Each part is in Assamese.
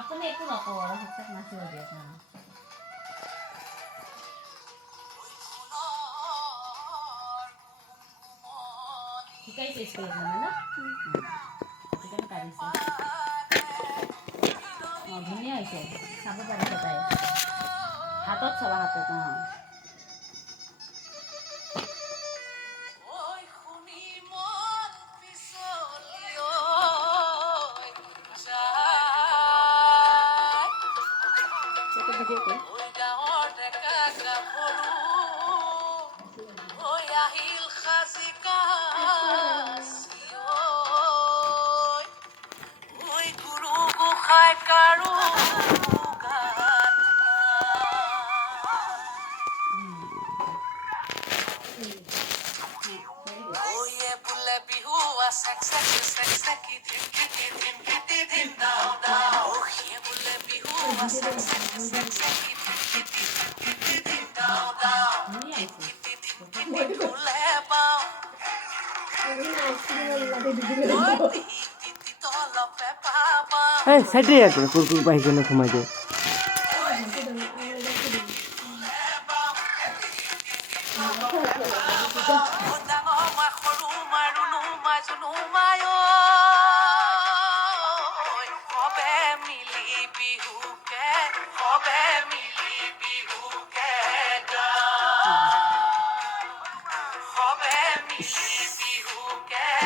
আপুনি একো নকব আৰু হাতত নাচিব দিয়ক না শিকাইছে স্কুলত মানে না সেইকাৰণে পাৰিছে অঁ ধুনীয়া হৈছে চাব পাৰিছে তাই হাতত চাবা হাতত অঁ Hey, saidi ekbar kurkur pai jone khumai de.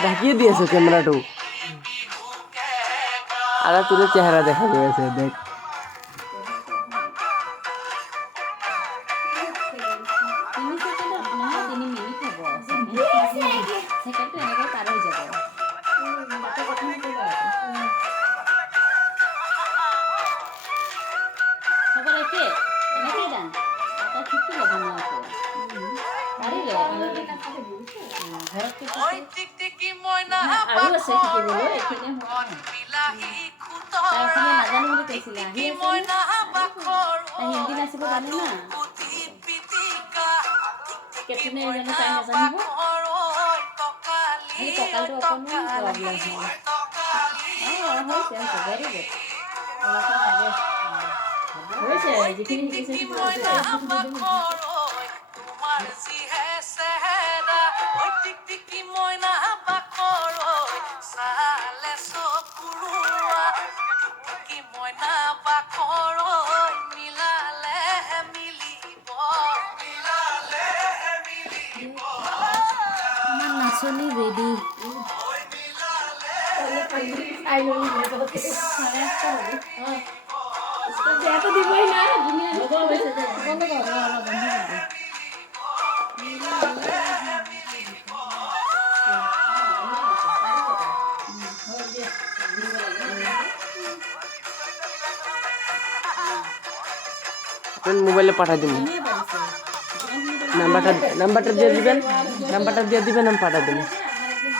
ঢাকিয়ে দিয়েছে ক্যামেরাটো আর তোর চেহারা দেখা গেছে দেখ নাজানো বুলি কৈছিলে হিন্দী নাচিব জানে না কেতনে জানে তাই নাজানিব কঁকালটো অকণমান প্ৰব্লেম হয় হৈছে ভেৰি গুড হৈছে যিখিনি শিকিছে নাচনী ৰেডি দিবই না মোবাইলে পাঠা দিব নাম্বাৰটা দিয়ে দিবেন আমি পাঠা দেব